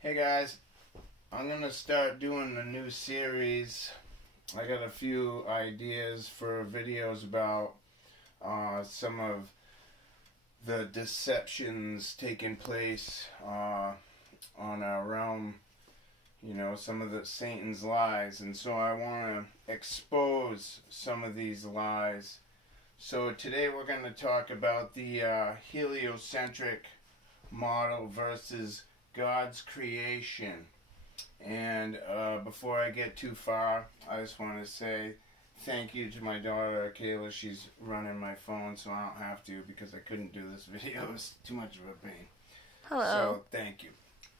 Hey guys, I'm going to start doing a new series. I got a few ideas for videos about some of the deceptions taking place on our realm, you know, some of the Satan's lies. And so I want to expose some of these lies. So today we're going to talk about the heliocentric model versus God's creation. And before I get too far, I just want to say thank you to my daughter Kayla. She's running my phone so I don't have to, because I couldn't do this video. It was too much of a pain. Hello. So thank you.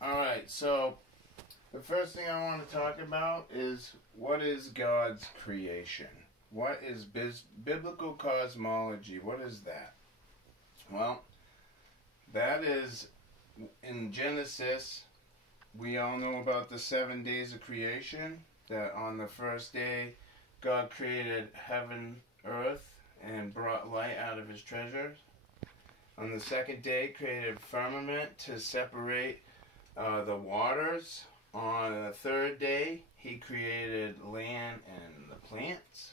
Alright, so the first thing I want to talk about is, what is God's creation? What is biblical cosmology? What is that? Well, that is, in Genesis, we all know about the 7 days of creation, that on the first day God created heaven, earth, and brought light out of his treasures. On the second day created firmament to separate the waters. On the third day he created land and the plants.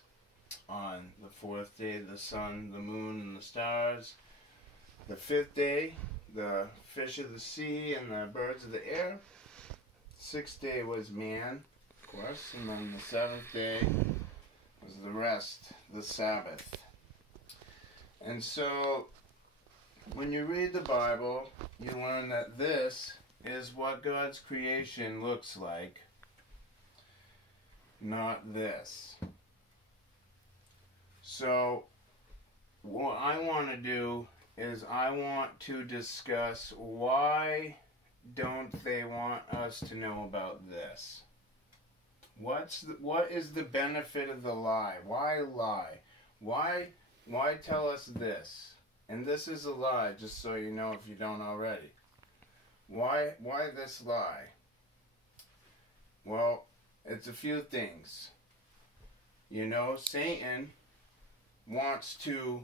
On the fourth day the sun, the moon, and the stars. The fifth day the fish of the sea and the birds of the air. Sixth day was man, of course, and then the seventh day was the rest, the Sabbath. And so when you read the Bible, you learn that this is what God's creation looks like, not this. So what I want to do is I want to discuss why don't they want us to know about this. What is the benefit of the lie? Why lie? Why tell us this? And this is a lie, just so you know if you don't already. Why this lie? Well, it's a few things. You know, Satan wants to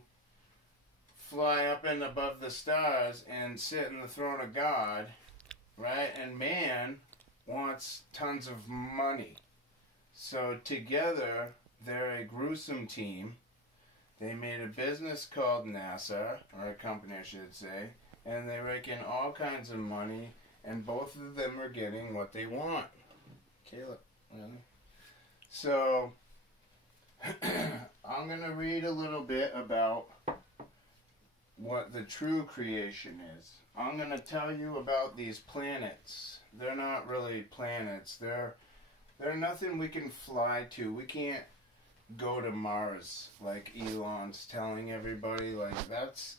fly up and above the stars and sit in the throne of God, right? And man wants tons of money. So together, they're a gruesome team. They made a business called NASA, or a company I should say, and they rake in all kinds of money, and both of them are getting what they want. Caleb, really? So, I'm going to read a little bit about what the true creation is. I'm going to tell you about these planets. They're not really planets. They're nothing we can fly to. We can't go to Mars like Elon's telling everybody. Like, that's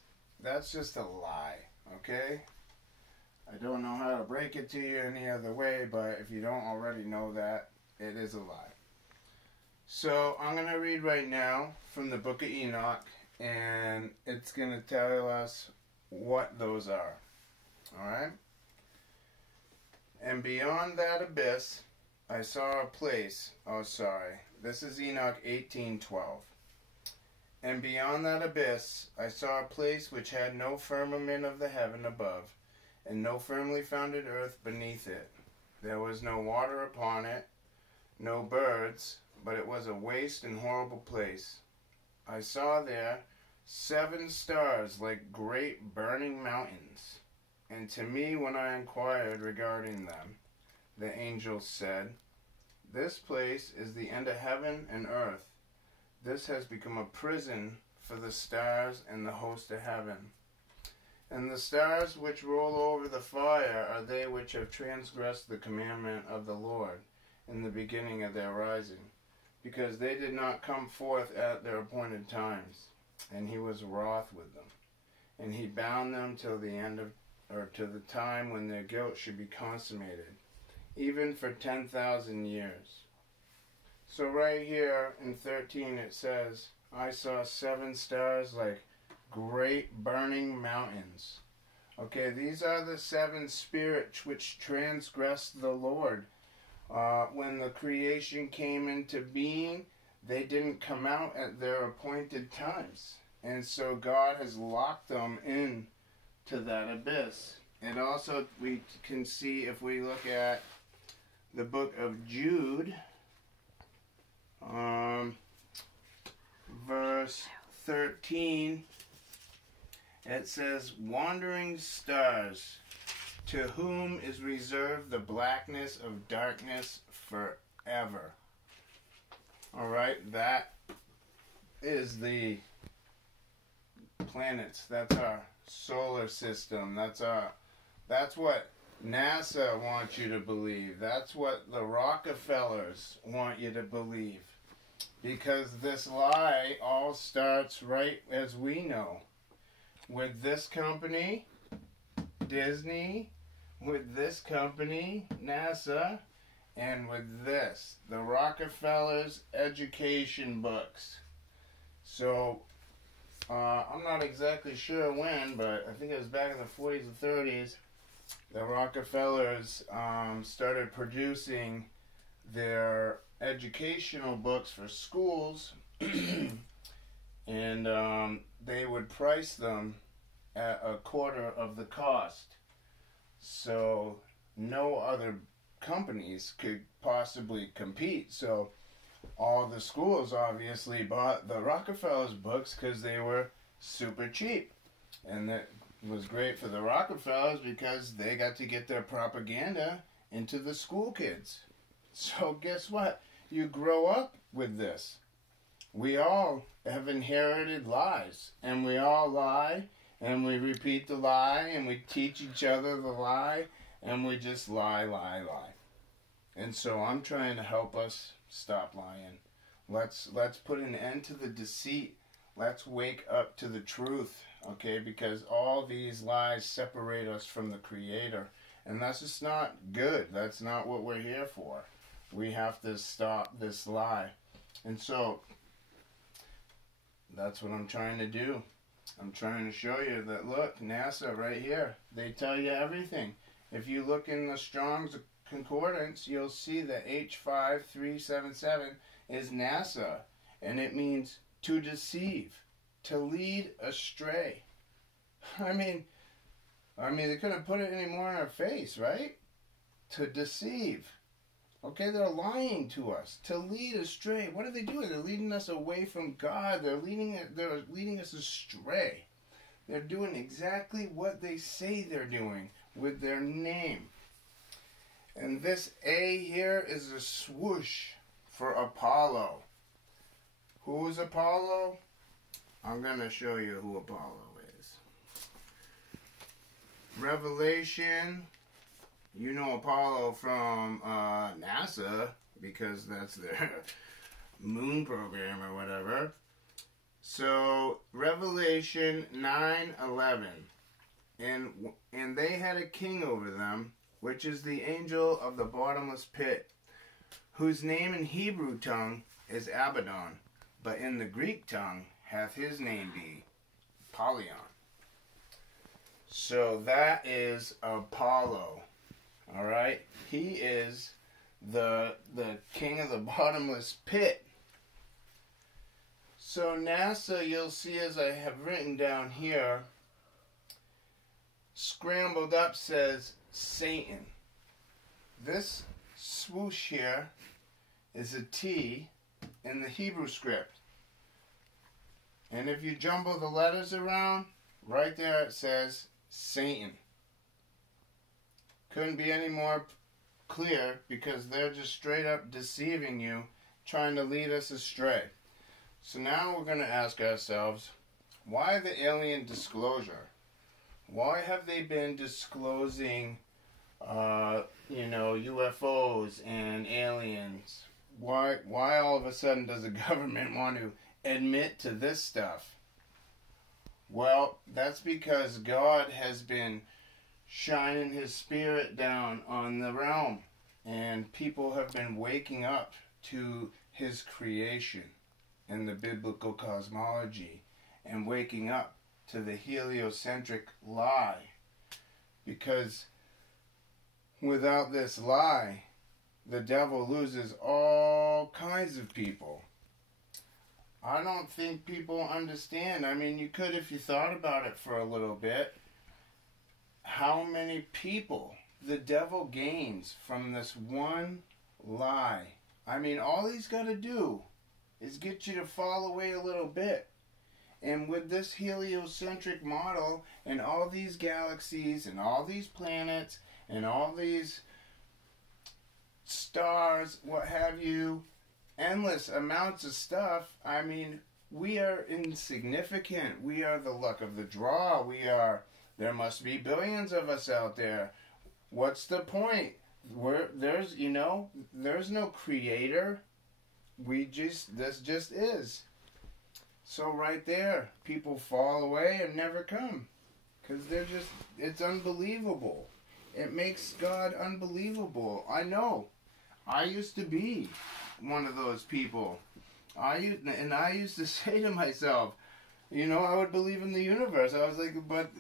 just a lie, okay? I don't know how to break it to you any other way, but if you don't already know that, it is a lie. So I'm going to read right now from the book of Enoch, and it's going to tell us what those are. Alright? And beyond that abyss, I saw a place. Oh, sorry. This is Enoch 18:12. And beyond that abyss, I saw a place which had no firmament of the heaven above, and no firmly founded earth beneath it. There was no water upon it, no birds, but it was a waste and horrible place. I saw there 7 stars like great burning mountains. And to me, when I inquired regarding them, the angel said, "This place is the end of heaven and earth. This has become a prison for the stars and the host of heaven. And the stars which roll over the fire are they which have transgressed the commandment of the Lord in the beginning of their rising, because they did not come forth at their appointed times. And he was wroth with them. And he bound them till the end of, or to the time when their guilt should be consummated, even for 10,000 years." So right here in 13 it says, I saw 7 stars like great burning mountains. Okay, these are the 7 spirits which transgressed the Lord. When the creation came into being, they didn't come out at their appointed times. And so God has locked them in to that abyss. And also we can see if we look at the book of Jude, verse 13, it says, "Wandering stars, to whom is reserved the blackness of darkness forever." All right, that is the planets. That's our solar system. That's what NASA wants you to believe. That's what the Rockefellers want you to believe. Because this lie all starts right as we know. With this company, Disney, with this company, NASA, and with this, the Rockefellers education books. So, I'm not exactly sure when, but I think it was back in the 40s and 30s, the Rockefellers started producing their educational books for schools, and they would price them at a quarter of the cost. So no other companies could possibly compete. So all the schools obviously bought the Rockefellers books because they were super cheap. And that was great for the Rockefellers because they got to get their propaganda into the school kids. So guess what? You grow up with this. We all have inherited lies, and we all lie, and we repeat the lie, and we teach each other the lie, and we just lie. And so I'm trying to help us stop lying. Let's put an end to the deceit. Let's wake up to the truth, okay? Because all these lies separate us from the Creator, and that's just not good. That's not what we're here for. We have to stop this lie. And so that's what I'm trying to do. I'm trying to show you that, look, NASA right here, they tell you everything. If you look in the Strong's Concordance, you'll see that H5377 is NASA, and it means to deceive, to lead astray. I mean, they couldn't put it any more in our face, right? To deceive. Okay, they're lying to us, to lead astray. What are they doing? They're leading us away from God. They're leading us astray. They're doing exactly what they say they're doing with their name. And this A here is a swoosh for Apollo. Who is Apollo? I'm going to show you who Apollo is. Revelation. You know Apollo from NASA because that's their moon program or whatever. So Revelation 9:11, and they had a king over them, which is the angel of the bottomless pit, whose name in Hebrew tongue is Abaddon, but in the Greek tongue hath his name be Apollyon. So that is Apollo. All right, he is the king of the bottomless pit. So NASA, you'll see as I have written down here, scrambled up says Satan. This swoosh here is a T in the Hebrew script. And if you jumble the letters around, right there it says Satan. Couldn't be any more clear because they're just straight up deceiving you, trying to lead us astray. So now we're going to ask ourselves, why the alien disclosure? Why have they been disclosing, UFOs and aliens? Why all of a sudden does the government want to admit to this stuff? Well, that's because God has been shining his spirit down on the realm, and people have been waking up to his creation and the biblical cosmology, and waking up to the heliocentric lie, because without this lie, the devil loses all kinds of people. I don't think people understand. I mean, you could if you thought about it for a little bit. how many people the devil gains from this one lie. I mean, all he's got to do is get you to fall away a little bit. And with this heliocentric model and all these galaxies and all these planets and all these stars, what have you, endless amounts of stuff, I mean, we are insignificant. We are the luck of the draw. There must be billions of us out there. What's the point? There's no creator. This just is. So right there, people fall away and never come. Because it's unbelievable. It makes God unbelievable. I know. I used to be one of those people. I used to say to myself, I would believe in the universe. I was like, but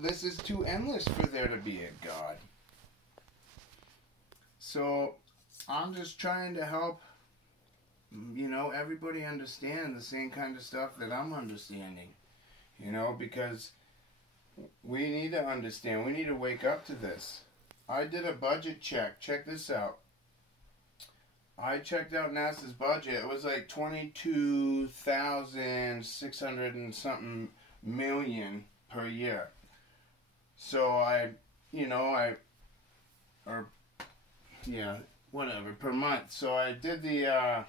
this is too endless for there to be a God. So I'm just trying to help, everybody understand the same kind of stuff that I'm understanding. Because we need to understand. We need to wake up to this. I did a budget check. Check this out. I checked out NASA's budget. It was like 22,600 and something million per year. So per month. So I did I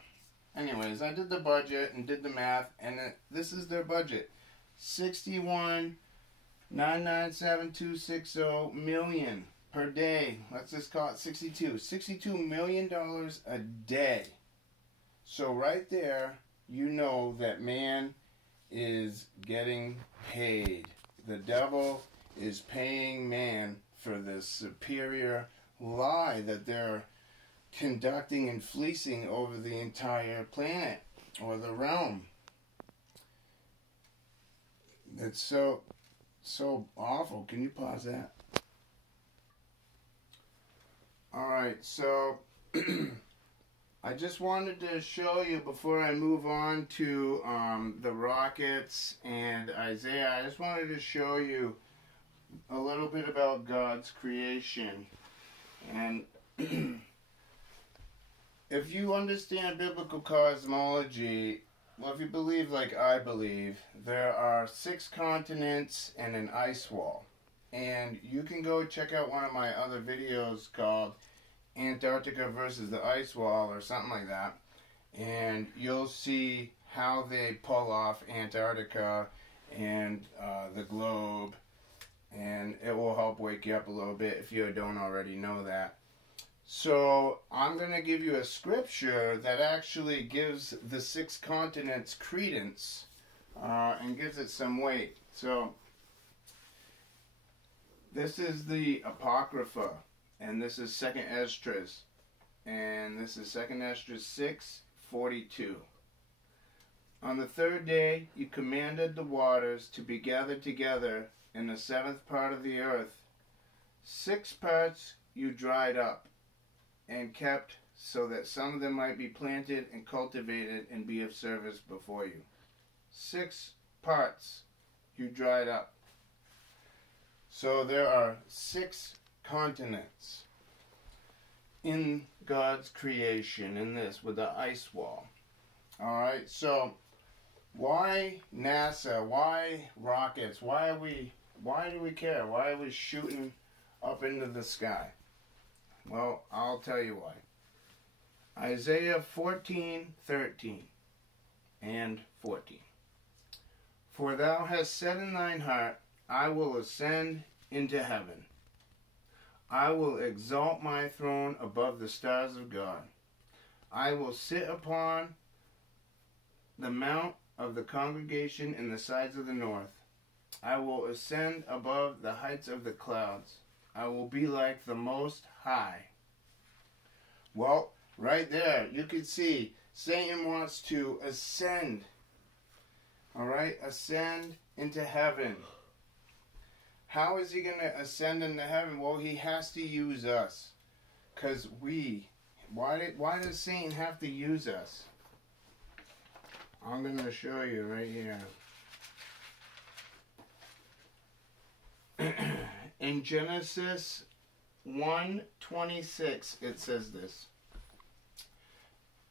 did the budget and did the math, and this is their budget. 61,997,260 million per day. Let's just call it 62. $62 million a day. So right there, that man is getting paid. The devil is paying man for this superior lie that they're conducting and fleecing over the entire planet or the realm. It's so awful. Can you pause that? Alright, so I just wanted to show you before I move on to the rockets and Isaiah. I just wanted to show you a little bit about God's creation. And if you understand biblical cosmology, well, if you believe like I believe, there are 6 continents and an ice wall. And you can go check out one of my other videos called Antarctica versus the Ice Wall or something like that. And you'll see how they pull off Antarctica and the globe. And it will help wake you up a little bit if you don't already know that. So I'm going to give you a scripture that actually gives the 6 continents credence and gives it some weight. So this is the apocrypha, and this is 2nd Esdras, and this is 2nd Esdras 6:42. On the 3rd day you commanded the waters to be gathered together in the 7th part of the earth. 6 parts you dried up and kept, so that some of them might be planted and cultivated and be of service before you. 6 parts you dried up. So there are 6 continents in God's creation, in this, with the ice wall. Alright, so why NASA? Why rockets? Why do we care? Why are we shooting up into the sky? Well, I'll tell you why. Isaiah 14:13 and 14. For thou hast said in thine heart, I will ascend into heaven. I will exalt my throne above the stars of God. I will sit upon the mount of the congregation in the sides of the north. I will ascend above the heights of the clouds. I will be like the Most High. Well, right there, you can see Satan wants to ascend. Alright, ascend into heaven. How is he going to ascend into heaven? Well, he has to use us. Because why does Satan have to use us? I'm going to show you right here. In Genesis 1:26, it says this.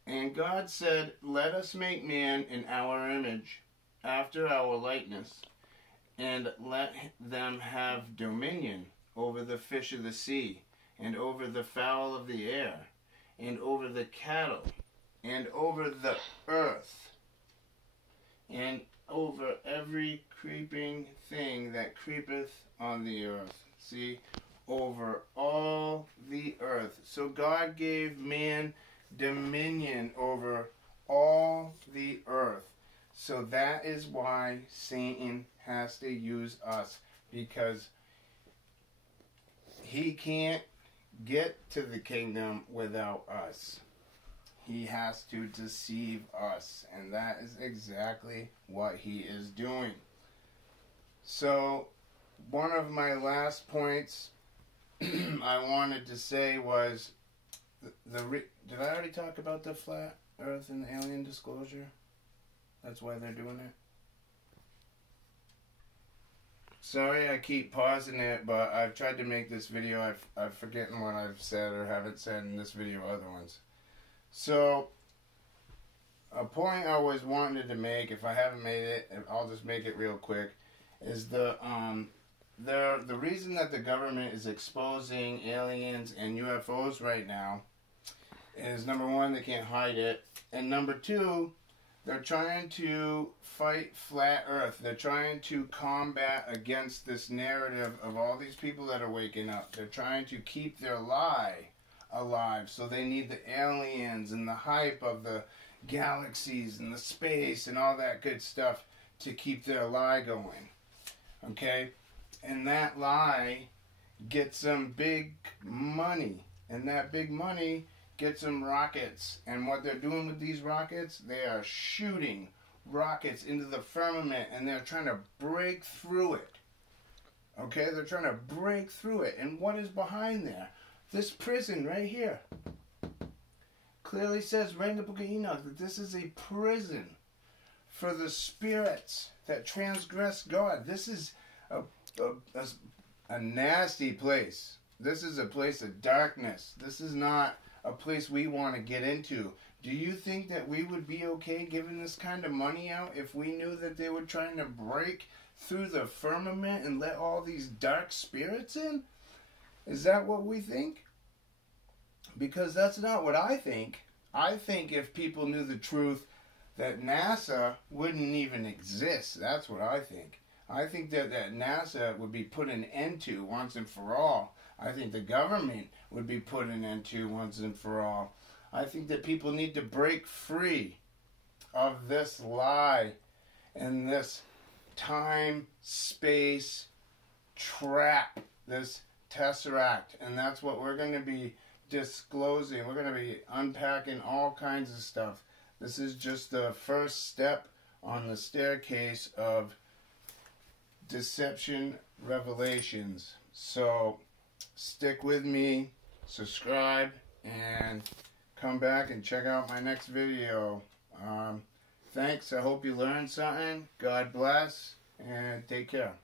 And God said, let us make man in our image, after our likeness, and let them have dominion over the fish of the sea, and over the fowl of the air, and over the cattle, and over the earth, and over every creeping thing that creepeth on the earth. See, over all the earth. So God gave man dominion over all the earth. So that is why Satan has to use us, because he can't get to the kingdom without us. He has to deceive us, and that is exactly what he is doing. So one of my last points I wanted to say was, did I already talk about the flat earth and the alien disclosure? That's why they're doing it? Sorry I keep pausing it, but I've tried to make this video. I've forgotten what I've said or haven't said in this video or other ones. So, a point I was wanting to make, if I haven't made it, I'll just make it real quick, is the reason that the government is exposing aliens and UFOs right now is, number one, they can't hide it, and number two, they're trying to fight flat earth. They're trying to combat against this narrative of all these people that are waking up. They're trying to keep their lie alive. So they need the aliens and the hype of the galaxies and the space and all that good stuff to keep their lie going. Okay? And that lie gets them big money. And that big money gets them rockets. And what they're doing with these rockets, they are shooting rockets into the firmament, and they're trying to break through it. Okay? They're trying to break through it. And what is behind there? This prison right here clearly says right in the book of Enoch that this is a prison for the spirits that transgress God. This is a nasty place. This is a place of darkness. This is not a place we want to get into. Do you think that we would be okay giving this kind of money out if we knew that they were trying to break through the firmament and let all these dark spirits in? Is that what we think? Because that's not what I think. I think if people knew the truth, that NASA wouldn't even exist. That's what I think. I think that NASA would be put an end to once and for all. I think the government would be put an end to once and for all. I think that people need to break free of this lie and this time-space trap, this tesseract, and that's what we're going to be disclosing. We're going to be unpacking all kinds of stuff. This is just the first step on the staircase of deception revelations. So stick with me, subscribe, and come back and check out my next video. Thanks. I hope you learned something. God bless, and take care.